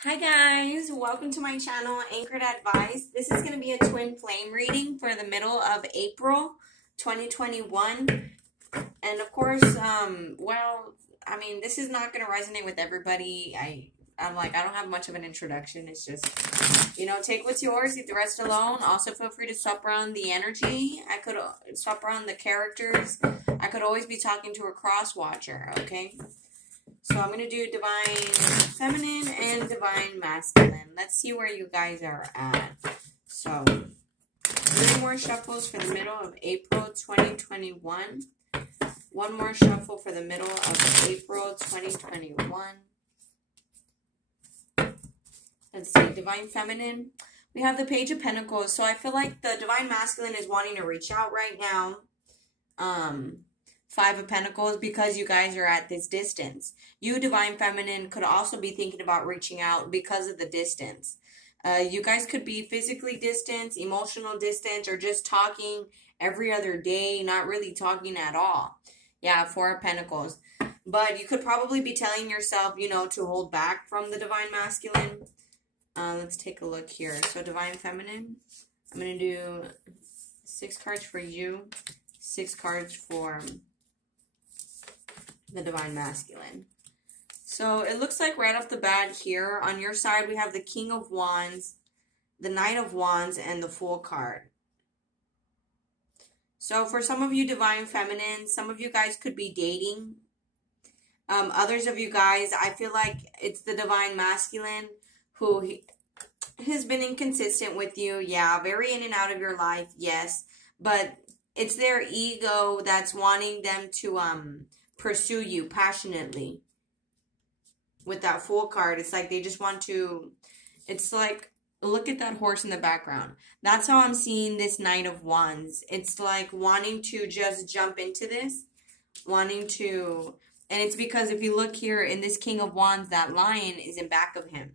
Hi guys, welcome to my channel, AnchoredAdvice. This is going to be a twin flame reading for the middle of April 2021. And of course, this is not going to resonate with everybody. I don't have much of an introduction. It's just, take what's yours, leave the rest alone. Also, feel free to swap around the energy. I could swap around the characters. I could always be talking to a cross-watcher, okay? So I'm going to do Divine Feminine and Divine Masculine. Let's see where you guys are at. So, 3 more shuffles for the middle of April 2021. 1 more shuffle for the middle of April 2021. Let's see, Divine Feminine. We have the Page of Pentacles. So I feel like the Divine Masculine is wanting to reach out right now. 5 of Pentacles, because you guys are at this distance. You, Divine Feminine, could also be thinking about reaching out because of the distance. You guys could be physically distant, emotional distance, or just talking every other day, not really talking at all. Yeah, 4 of Pentacles. But you could probably be telling yourself, to hold back from the Divine Masculine. Let's take a look here. So, Divine Feminine, I'm going to do 6 cards for you, 6 cards for the Divine Masculine. So it looks like right off the bat here on your side we have the King of Wands, the Knight of Wands, and the Fool card. So for some of you Divine Feminine, some of you guys could be dating. Others of you guys, I feel like it's the Divine Masculine who has been inconsistent with you. Yeah, very in and out of your life, yes. But it's their ego that's wanting them to pursue you passionately. With that Fool card, it's like they just want to, it's like, look at that horse in the background. That's how I'm seeing this Knight of Wands. It's like wanting to just jump into this, wanting to, and it's because if you look here in this King of Wands, that lion is in back of him.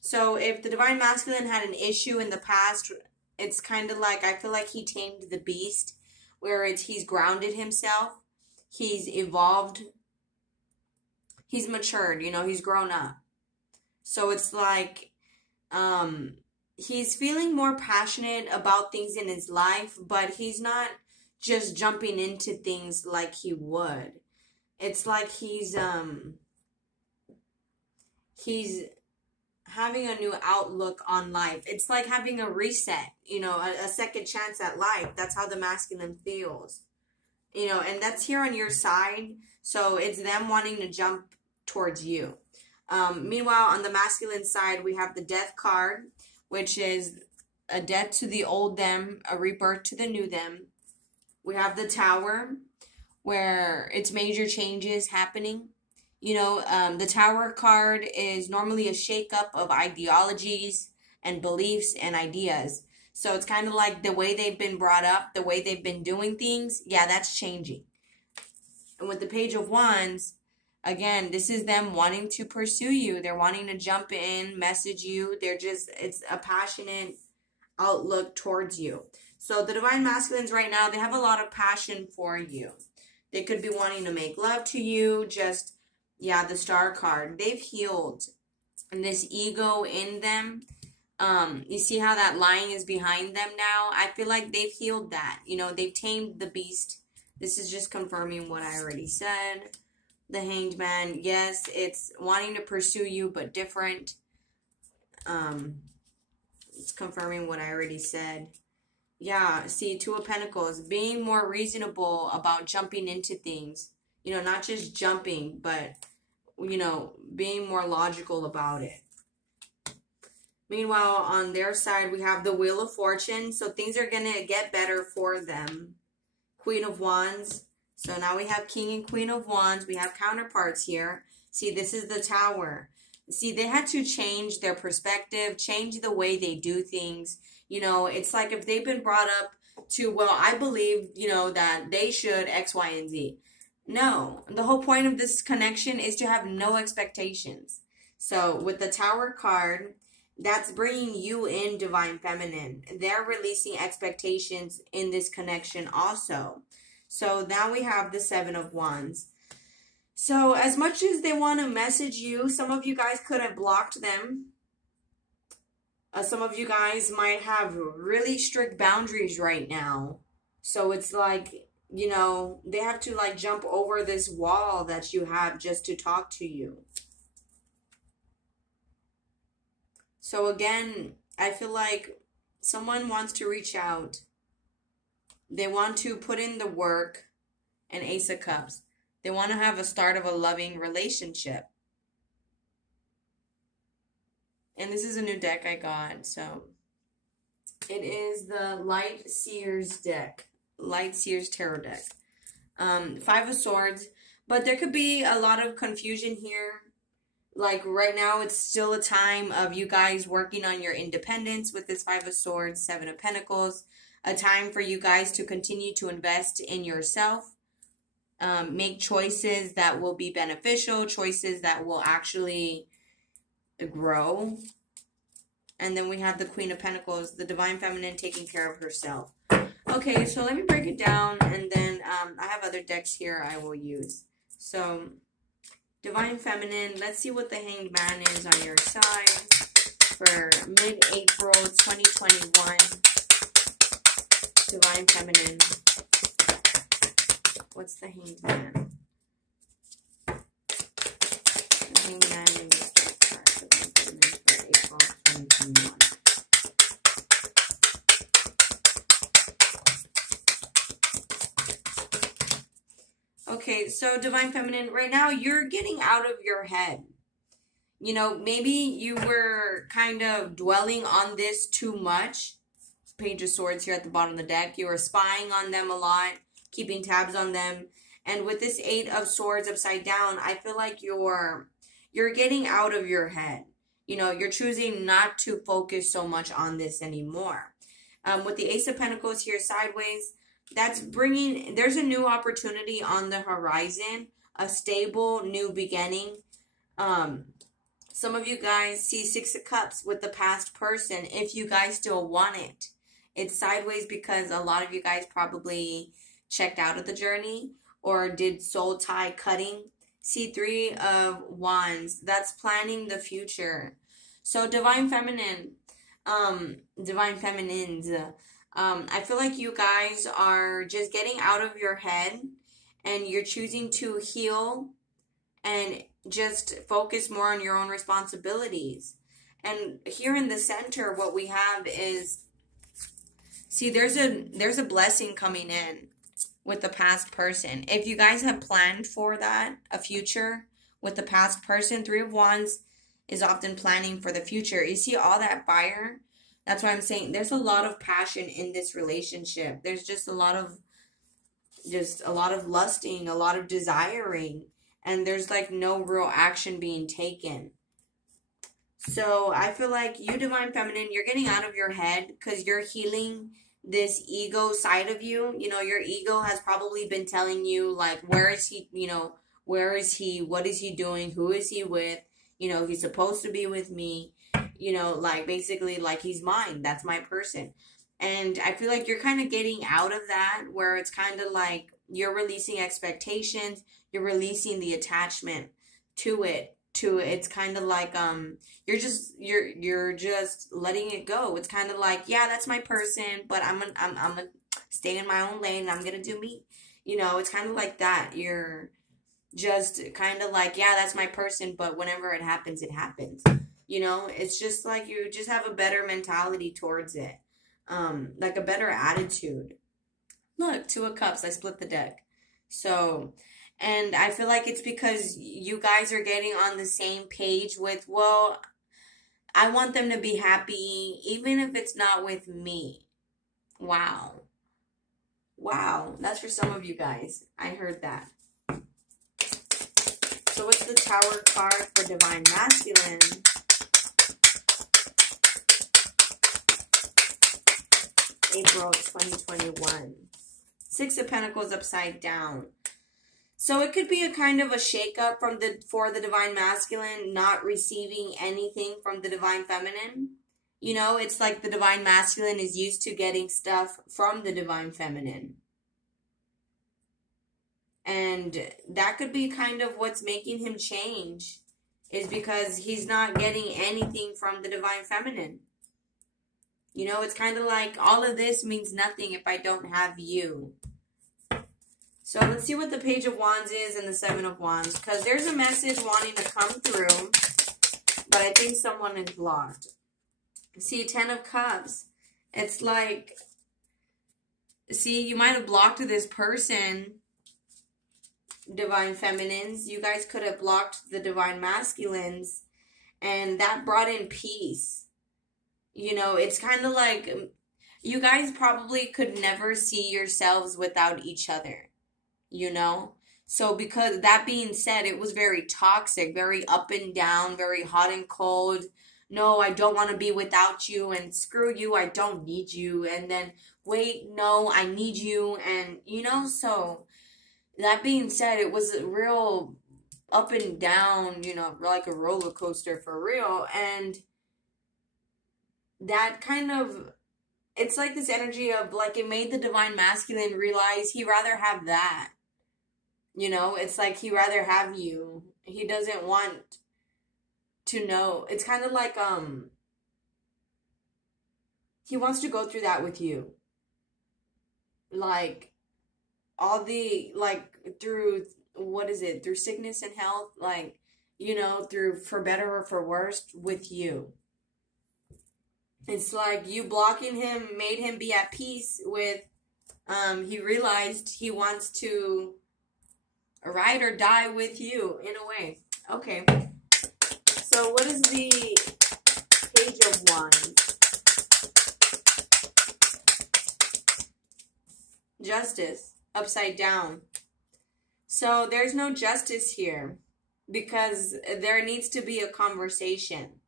So if the Divine Masculine had an issue in the past, it's kind of like, I feel like he tamed the beast, where he's grounded himself. He's evolved. He's matured, he's grown up. So it's like he's feeling more passionate about things in his life, but he's not just jumping into things like he would. It's like he's having a new outlook on life. It's like having a reset, a second chance at life. That's how the masculine feels. And that's here on your side. So it's them wanting to jump towards you. Meanwhile, on the masculine side, we have the Death card, which is a death to the old them, a rebirth to the new them. We have the Tower, where it's major changes happening. The Tower card is normally a shakeup of ideologies and beliefs and ideas. So it's kind of like the way they've been brought up, the way they've been doing things. Yeah, that's changing. And with the Page of Wands, again, this is them wanting to pursue you. They're wanting to jump in, message you. It's a passionate outlook towards you. So the Divine Masculines right now, they have a lot of passion for you. They could be wanting to make love to you. The Star card. They've healed. And this ego in them, you see how that lion is behind them now? I feel like they've healed that. They've tamed the beast. This is just confirming what I already said. The Hanged Man, yes, it's wanting to pursue you, but different. It's confirming what I already said. Yeah, see, 2 of Pentacles, being more reasonable about jumping into things. Not just jumping, but, being more logical about it. Meanwhile, on their side, we have the Wheel of Fortune. So things are going to get better for them. Queen of Wands. So now we have King and Queen of Wands. We have counterparts here. See, this is the Tower. See, they had to change their perspective, change the way they do things. It's like if they've been brought up to, well, I believe, that they should X, Y, and Z. No, the whole point of this connection is to have no expectations. So with the Tower card, that's bringing you in, Divine Feminine. They're releasing expectations in this connection also. So now we have the 7 of Wands. So as much as they want to message you, some of you guys could have blocked them. Some of you guys might have really strict boundaries right now. So it's like, you know, they have to like jump over this wall that you have just to talk to you. So again, I feel like someone wants to reach out. They want to put in the work, and Ace of Cups. They want to have a start of a loving relationship. And this is a new deck I got, so it is the Light Seers deck. Light Seers Tarot deck. Five of Swords. But there could be a lot of confusion here. Like right now, it's still a time of you guys working on your independence with this Five of Swords, Seven of Pentacles. A time for you guys to continue to invest in yourself. Make choices that will be beneficial. Choices that will actually grow. And then we have the Queen of Pentacles, the Divine Feminine taking care of herself. Okay, so let me break it down, and then I have other decks here I will use. So, Divine Feminine, let's see what the Hanged Man is on your side for mid-April 2021. Divine Feminine. What's the Hanged Man? The Hanged Man in this deck card. Divine Feminine for April 2021. Okay, so Divine Feminine, right now you're getting out of your head. You know, maybe you were kind of dwelling on this too much. Page of Swords here at the bottom of the deck. You were spying on them a lot, keeping tabs on them. And with this Eight of Swords upside down, I feel like you're getting out of your head. You know, you're choosing not to focus so much on this anymore. With the Ace of Pentacles here sideways, that's bringing, there's a new opportunity on the horizon, a stable new beginning. Some of you guys see Six of Cups with the past person if you guys still want it. It's sideways because a lot of you guys probably checked out of the journey or did soul tie cutting. See Three of Wands, that's planning the future. So Divine Feminine, Divine Feminines, I feel like you guys are just getting out of your head and you're choosing to heal and just focus more on your own responsibilities. And here in the center, what we have is, see, there's a blessing coming in with the past person. If you guys have planned for that, a future with the past person, Three of Wands is often planning for the future. You see all that fire? That's why I'm saying there's a lot of passion in this relationship. There's just a lot of lusting, a lot of desiring, and there's like no real action being taken. So I feel like you, Divine Feminine, you're getting out of your head because you're healing this ego side of you. You know, your ego has probably been telling you like, where is he? You know, where is he? What is he doing? Who is he with? You know, he's supposed to be with me. You know, like basically like he's mine. That's my person. And I feel like you're kind of getting out of that where it's kind of like you're releasing expectations. You're releasing the attachment to it. It's kind of like you're just letting it go. It's kind of like, yeah, that's my person, but I'm gonna stay in my own lane and I'm gonna do me. You know, it's kind of like that. You're just kind of like, yeah, that's my person, but whenever it happens, it happens. You know, it's just like you just have a better mentality towards it. Like a better attitude. Look, Two of Cups, I split the deck. So, and I feel like it's because you guys are getting on the same page with, well, I want them to be happy, even if it's not with me. Wow. Wow, that's for some of you guys. I heard that. So what's the Tower card for Divine Masculine? April 2021. Six of Pentacles upside down. So it could be a kind of a shakeup for the Divine Masculine, not receiving anything from the Divine Feminine. You know, it's like the Divine Masculine is used to getting stuff from the Divine Feminine. And that could be kind of what's making him change, is because he's not getting anything from the Divine Feminine. You know, it's kind of like all of this means nothing if I don't have you. So let's see what the Page of Wands is and the Seven of Wands. Because there's a message wanting to come through. But I think someone is blocked. See, Ten of Cups. It's like, see, you might have blocked this person, Divine Feminines. You guys could have blocked the Divine Masculines. And that brought in peace. You know, it's kind of like you guys probably could never see yourselves without each other. You know? So because that being said, it was very toxic, very up and down, very hot and cold. No, I don't want to be without you, and screw you, I don't need you. And then, wait, no, I need you. And, you know, so that being said, it was a real up and down, you know, like a roller coaster for real. And that kind of, it's like this energy of like it made the Divine Masculine realize he'd rather have that. You know, it's like he'd rather have you. He doesn't want to know. It's kind of like, he wants to go through that with you. Like, all the, like, through, what is it? Through sickness and health, like, you know, through for better or for worse with you. It's like you blocking him made him be at peace with, he realized he wants to ride or die with you, in a way. Okay. So, what is the Page of Wands? Justice. Upside down. So, there's no justice here. Because there needs to be a conversation.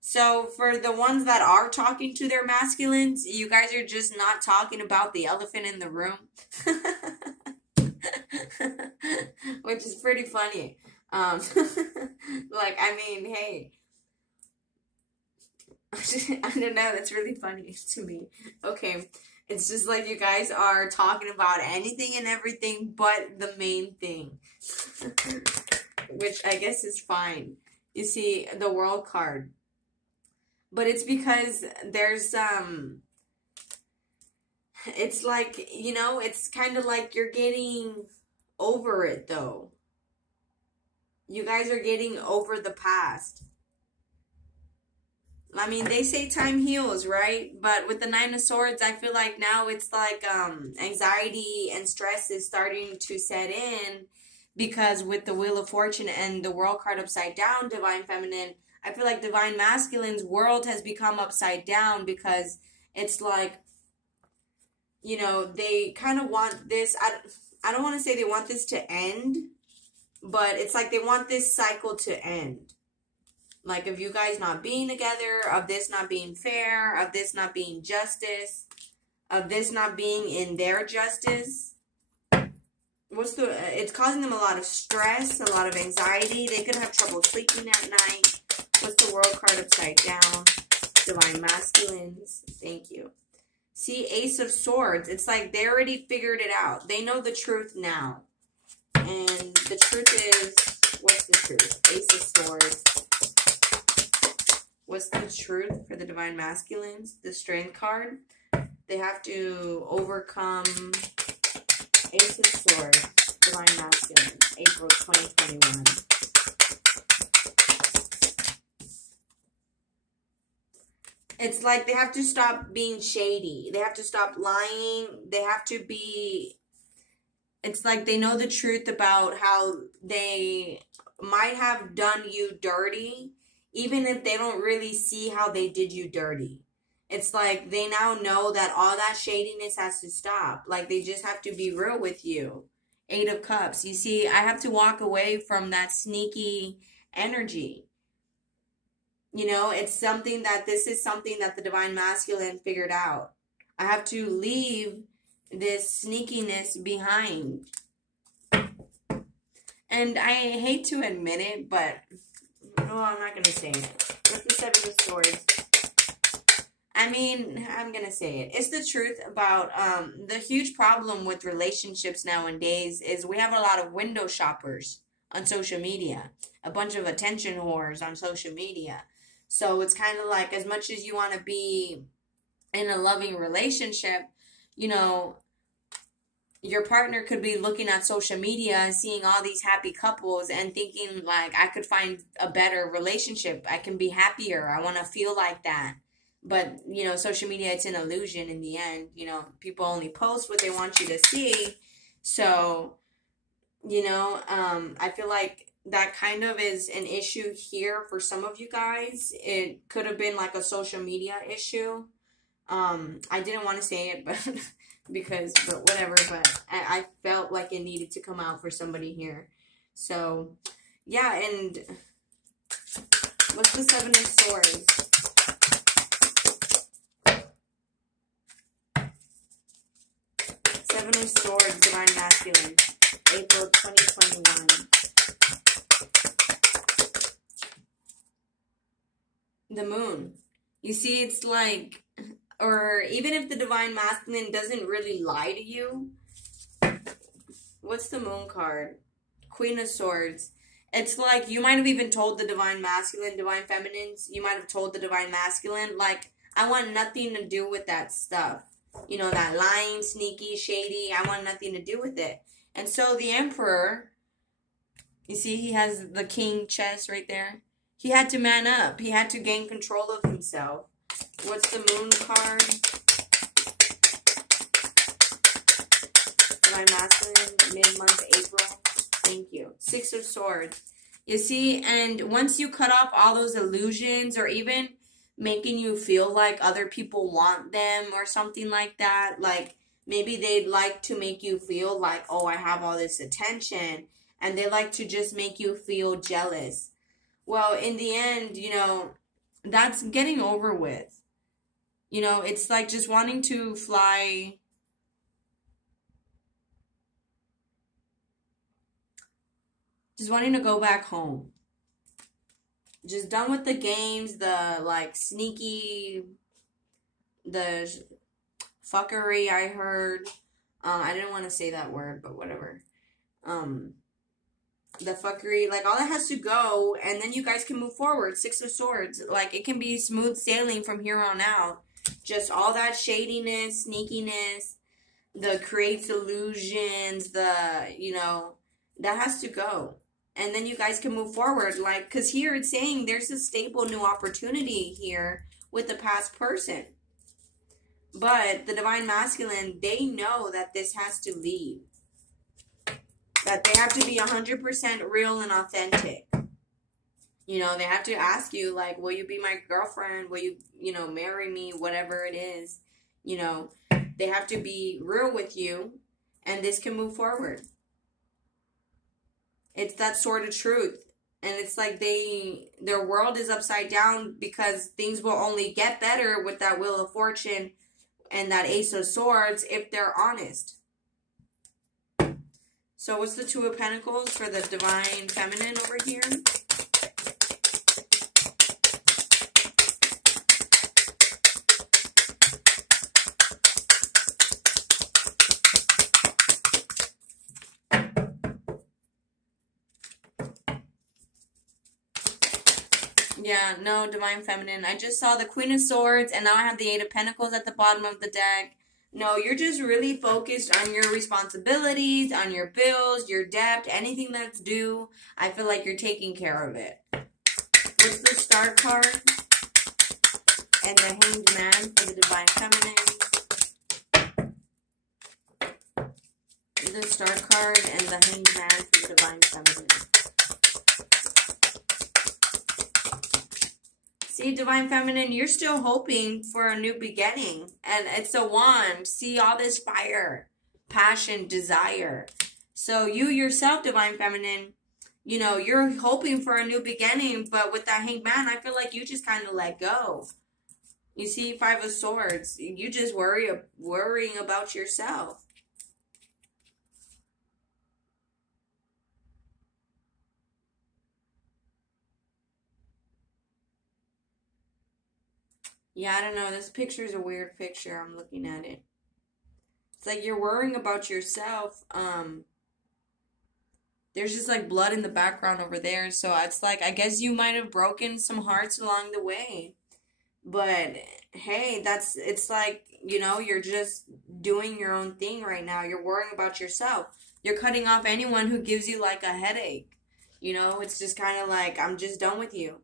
So, for the ones that are talking to their masculines, you guys are just not talking about the elephant in the room. Which is pretty funny. Like, I mean, hey. I don't know, that's really funny to me. Okay, it's just like you guys are talking about anything and everything but the main thing. Which I guess is fine. You see, the World card. But it's because there's, it's like, you know, it's kind of like you're getting over it, though. You guys are getting over the past. I mean, they say time heals, right? But with the Nine of Swords, I feel like now it's like anxiety and stress is starting to set in. Because with the Wheel of Fortune and the World card upside down, Divine Feminine, I feel like Divine Masculine's world has become upside down because it's like, you know, they kind of want this. I don't want to say they want this to end, but it's like they want this cycle to end. Like, of you guys not being together, of this not being fair, of this not being justice, of this not being in their justice. It's causing them a lot of stress, a lot of anxiety. They could have trouble sleeping at night. What's the World card upside down? Divine Masculines. Thank you. See, Ace of Swords. It's like they already figured it out. They know the truth now. And the truth is, what's the truth? Ace of Swords. What's the truth for the Divine Masculines? The Strength card. They have to overcome Ace of Swords. Divine Masculine. April 2021. It's like they have to stop being shady. They have to stop lying. They have to be... It's like they know the truth about how they might have done you dirty, even if they don't really see how they did you dirty. It's like they now know that all that shadiness has to stop. Like they just have to be real with you. Eight of Cups. You see, I have to walk away from that sneaky energy. You know, it's something that this is something that the Divine Masculine figured out. I have to leave this sneakiness behind. And I hate to admit it, but no, I'm not going to say it. What's the Seven of Swords? I mean, I'm going to say it. It's the truth about the huge problem with relationships nowadays is we have a lot of window shoppers on social media. A bunch of attention whores on social media. So it's kind of like as much as you want to be in a loving relationship, you know, your partner could be looking at social media and seeing all these happy couples and thinking like, I could find a better relationship. I can be happier. I want to feel like that. But, you know, social media, it's an illusion in the end. You know, people only post what they want you to see. So, you know, I feel like that kind of is an issue here for some of you guys. It could have been like a social media issue. I didn't want to say it, but but whatever, but I felt like it needed to come out for somebody here. So, yeah, and what's the Seven of Swords? Seven of Swords, Divine Masculine, April 2021. The Moon. You see, it's like, or even if the Divine Masculine doesn't really lie to you, what's the Moon card? Queen of Swords. It's like you might have even told the Divine Masculine, Divine Feminines, you might have told the Divine Masculine, like, I want nothing to do with that stuff. You know, that lying, sneaky, shady, I want nothing to do with it. And so the Emperor, you see, he has the King chest right there. He had to man up. He had to gain control of himself. What's the Moon card? Divine Masculine, mid-month April. Thank you. Six of Swords. You see, and once you cut off all those illusions or even making you feel like other people want them or something like that, like maybe they'd like to make you feel like, oh, I have all this attention, and they like to just make you feel jealous. Well, in the end, you know, that's getting over with. You know, it's like just wanting to fly. Just wanting to go back home. Just done with the games, the like sneaky, the fuckery I heard. I didn't want to say that word, but whatever. The fuckery, like all that has to go, and then you guys can move forward. Six of Swords, like it can be smooth sailing from here on out. Just all that shadiness, sneakiness, the creates illusions, the, you know, that has to go. And then you guys can move forward, like, because here it's saying there's a stable new opportunity here with the past person. But the Divine Masculine, they know that this has to leave. That they have to be 100% real and authentic. You know, they have to ask you, like, will you be my girlfriend? Will you, you know, marry me? Whatever it is. You know, they have to be real with you. And this can move forward. It's that sort of truth. And it's like their world is upside down because things will only get better with that Wheel of Fortune and that Ace of Swords if they're honest. So what's the Two of Pentacles for the Divine Feminine over here? Yeah, no, Divine Feminine. I just saw the Queen of Swords, and now I have the Eight of Pentacles at the bottom of the deck. No, you're just really focused on your responsibilities, on your bills, your debt, anything that's due. I feel like you're taking care of it. What's the Star card? And the Hanged Man for the Divine Feminine. The Star card and the Hanged Man for the Divine Feminine. See, Divine Feminine, you're still hoping for a new beginning. And it's a wand. See, all this fire, passion, desire. So you yourself, Divine Feminine, you know, you're hoping for a new beginning. But with that Hanged Man, I feel like you just kind of let go. You see, Five of Swords. You just worrying about yourself. Yeah, I don't know. This picture is a weird picture. I'm looking at it. It's like you're worrying about yourself. There's just like blood in the background over there. So it's like, I guess you might have broken some hearts along the way. But hey, it's like, you know, you're just doing your own thing right now. You're worrying about yourself. You're cutting off anyone who gives you like a headache. You know, it's just kind of like, I'm just done with you.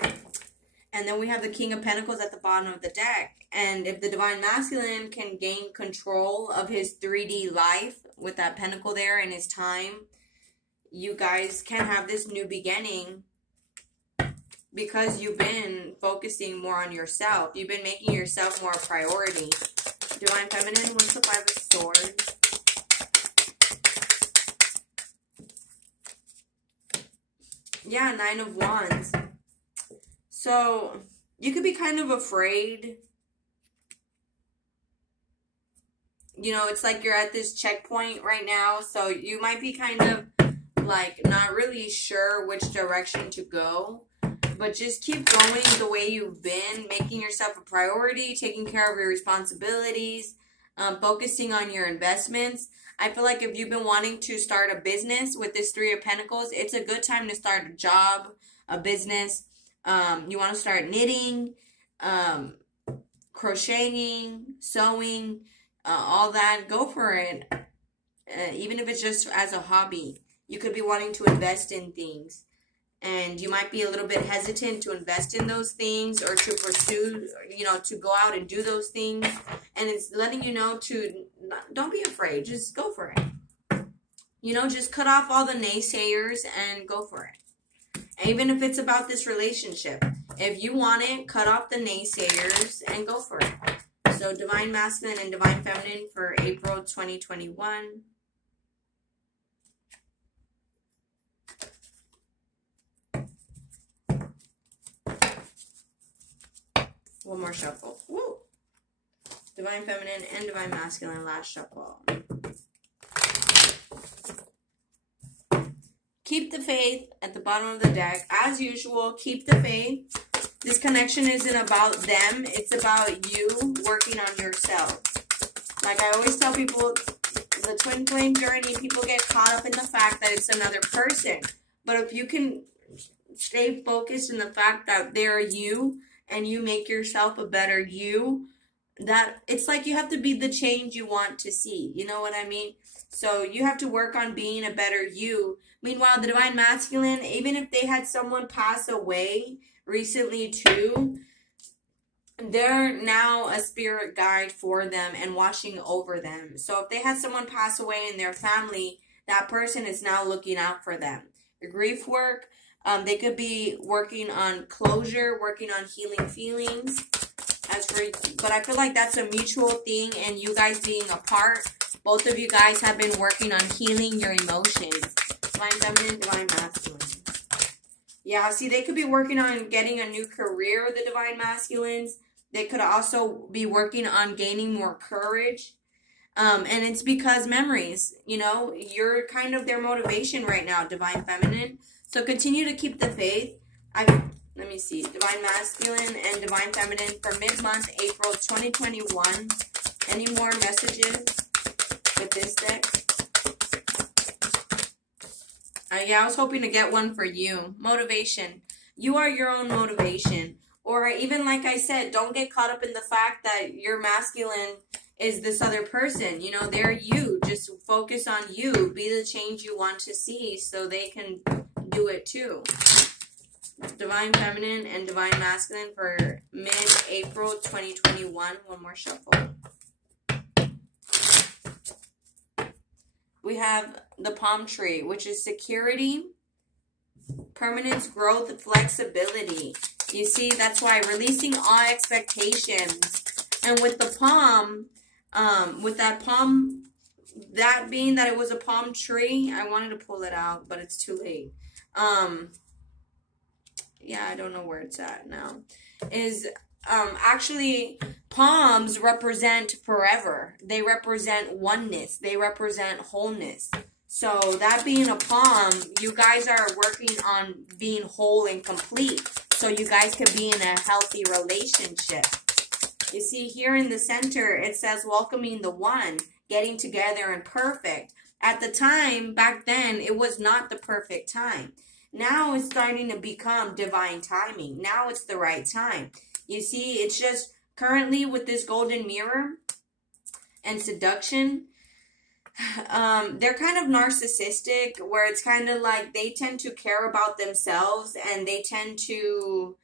And then we have the King of Pentacles at the bottom of the deck. And if the Divine Masculine can gain control of his 3D life with that pentacle there in his time, you guys can have this new beginning because you've been focusing more on yourself. You've been making yourself more a priority. Divine Feminine, what's the Five of Swords? Yeah, Nine of Wands. So, you could be kind of afraid. You know, it's like you're at this checkpoint right now. So, you might be kind of like not really sure which direction to go. But just keep going the way you've been, making yourself a priority, taking care of your responsibilities, focusing on your investments. I feel like if you've been wanting to start a business with this Three of Pentacles, it's a good time to start a job, a business. You want to start knitting, crocheting, sewing, all that. Go for it. Even if it's just as a hobby. You could be wanting to invest in things. And you might be a little bit hesitant to invest in those things or to pursue, you know, to go out and do those things. And it's letting you know to, don't be afraid. Just go for it. You know, just cut off all the naysayers and go for it. And even if it's about this relationship. If you want it, cut off the naysayers and go for it. So Divine Masculine and Divine Feminine for April 2021. One more shuffle. Woo! Divine Feminine and Divine Masculine, last shuffle. Keep the faith at the bottom of the deck. As usual, keep the faith. This connection isn't about them. It's about you working on yourself. Like I always tell people, the twin flame journey, people get caught up in the fact that it's another person. But if you can stay focused in the fact that they're you, and you make yourself a better you, that it's like you have to be the change you want to see. You know what I mean? So you have to work on being a better you. Meanwhile, the Divine Masculine, even if they had someone pass away recently too, they're now a spirit guide for them and watching over them. So if they had someone pass away in their family, that person is now looking out for them. The grief work, they could be working on closure, working on healing feelings. But I feel like that's a mutual thing, and you guys being apart, both of you guys have been working on healing your emotions. Divine Feminine, Divine Masculine. Yeah, see, they could be working on getting a new career, the Divine Masculines. They could also be working on gaining more courage. And it's because memories, you know, you're kind of their motivation right now, Divine Feminine. So continue to keep the faith. Let me see. Divine Masculine and Divine Feminine for mid-month, April 2021. Any more messages with this deck? Yeah, I was hoping to get one for you. Motivation. You are your own motivation. Or even like I said, don't get caught up in the fact that your masculine is this other person. You know, they're you. Just focus on you. Be the change you want to see so they can do it too. Divine Feminine and Divine Masculine for mid-April 2021. One more shuffle. We have the palm tree, which is security, permanence, growth, flexibility. You see, that's why releasing all expectations. And with the palm, with that palm, that being that it was a palm tree, I wanted to pull it out, but it's too late. Yeah, I don't know where it's at now. Actually, palms represent forever. They represent oneness. They represent wholeness. So that being a palm, you guys are working on being whole and complete. So you guys could be in a healthy relationship. You see here in the center, it says welcoming the one, getting together and perfect. At the time, back then, it was not the perfect time. Now it's starting to become divine timing. Now it's the right time. You see, it's just currently with this golden mirror and seduction, they're kind of narcissistic, where it's kind of like they tend to care about themselves, and they tend to,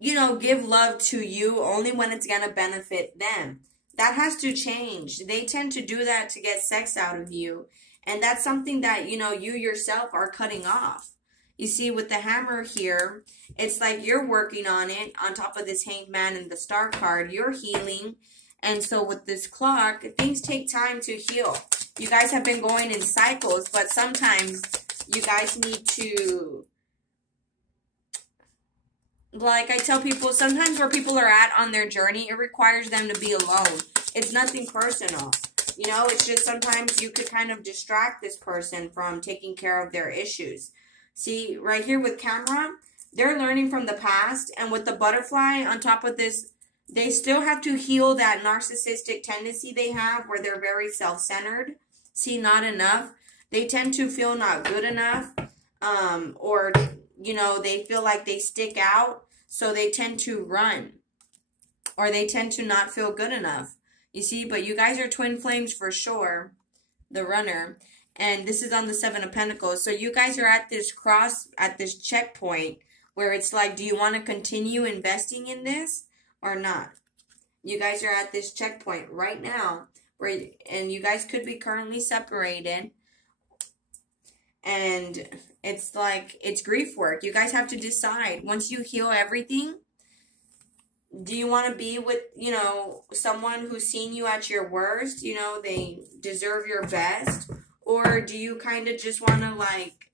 you know, give love to you only when it's going to benefit them. That has to change. They tend to do that to get sex out of you. And that's something that, you know, you yourself are cutting off. You see, with the hammer here, it's like you're working on it. On top of this Hanged Man and the Star card, you're healing. And so with this clock, things take time to heal. You guys have been going in cycles, but sometimes you guys need to, like I tell people, sometimes where people are at on their journey, it requires them to be alone. It's nothing personal. You know, it's just sometimes you could kind of distract this person from taking care of their issues. See, right here with camera, they're learning from the past. And with the butterfly on top of this, they still have to heal that narcissistic tendency they have where they're very self-centered. See, not enough. They tend to feel not good enough. Or, you know, they feel like they stick out. So they tend to run. Or they tend to not feel good enough. You see, but you guys are twin flames for sure. The runner. And this is on the Seven of Pentacles. So you guys are at this at this checkpoint where it's like, do you want to continue investing in this or not? You guys are at this checkpoint right now, and you guys could be currently separated. And it's like, it's grief work. You guys have to decide, once you heal everything, do you want to be with, you know, someone who's seen you at your worst? You know, they deserve your best. Or do you kind of just want to, like,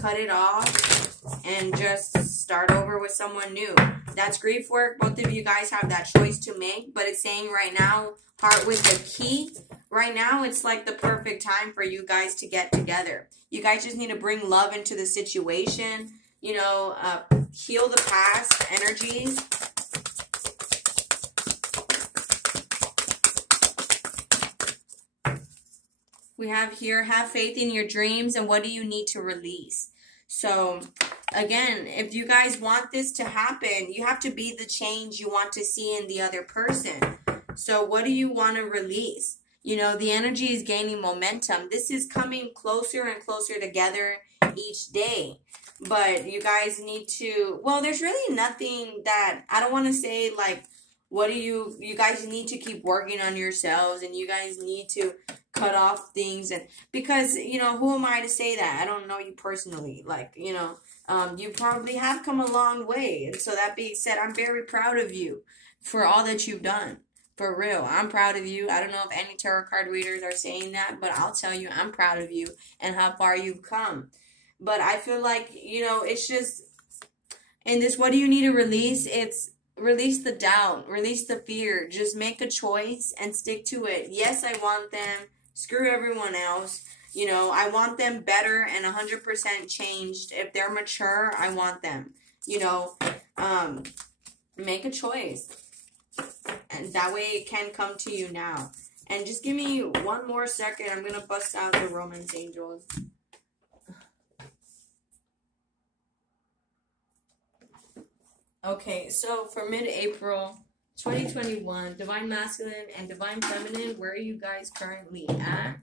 cut it off and just start over with someone new? That's grief work. Both of you guys have that choice to make. But it's saying right now, heart with the key. Right now, it's like the perfect time for you guys to get together. You guys just need to bring love into the situation. You know, heal the past energies. We have here, have faith in your dreams, and what do you need to release? So, again, if you guys want this to happen, you have to be the change you want to see in the other person. So, what do you want to release? You know, the energy is gaining momentum. This is coming closer and closer together each day. But you guys need to, well, there's really nothing that, I don't want to say, like, what do you guys need to keep working on yourselves, and you guys need to cut off things, and because, you know, who am I to say that? I don't know you personally, like, you know, you probably have come a long way. And so that being said, I'm very proud of you for all that you've done. For real, I'm proud of you. I don't know if any tarot card readers are saying that, but I'll tell you, I'm proud of you and how far you've come. But I feel like, you know, it's just, in this, what do you need to release? It's release the doubt, release the fear. Just make a choice and stick to it. Yes, I want them. Screw everyone else. You know, I want them better and 100% changed. If they're mature, I want them. You know, make a choice. And that way it can come to you now. And just give me one more second. I'm going to bust out the Romance Angels. Okay, so for mid-April 2021, Divine Masculine and Divine Feminine, where are you guys currently at?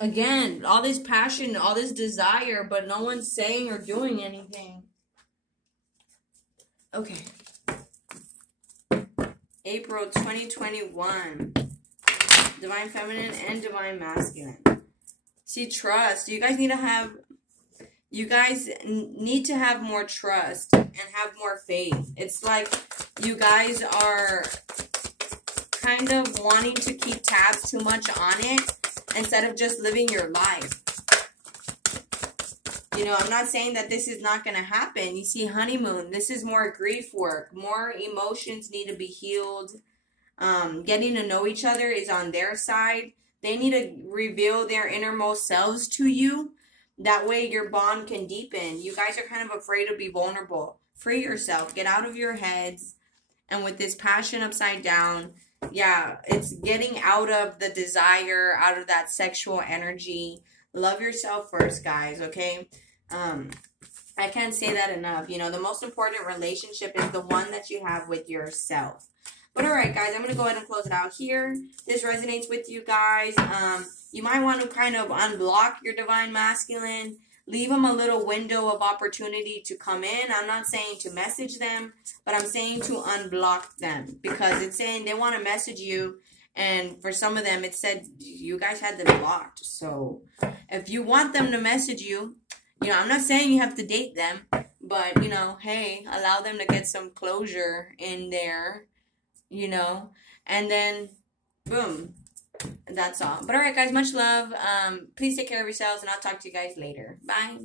Again, all this passion, all this desire, but no one's saying or doing anything. Okay. April 2021, Divine Feminine and Divine Masculine. See, trust. You guys need to have more trust and have more faith. It's like you guys are kind of wanting to keep tabs too much on it instead of just living your life. You know, I'm not saying that this is not going to happen. You see, honeymoon, this is more grief work. More emotions need to be healed. Getting to know each other is on their side. They need to reveal their innermost selves to you. That way your bond can deepen. You guys are kind of afraid to be vulnerable. Free yourself. Get out of your heads. And with this passion upside down, yeah, it's getting out of the desire, out of that sexual energy. Love yourself first, guys, okay? I can't say that enough. You know, the most important relationship is the one that you have with yourself. But all right, guys, I'm going to go ahead and close it out here. This resonates with you guys. You might want to kind of unblock your divine masculine. Leave them a little window of opportunity to come in. I'm not saying to message them, but I'm saying to unblock them. Because it's saying they want to message you. And for some of them, it said you guys had them blocked. So if you want them to message you, you know, I'm not saying you have to date them. But, you know, hey, allow them to get some closure in there. You know, and then boom, that's all. But all right, guys, much love. Please take care of yourselves, and I'll talk to you guys later. Bye.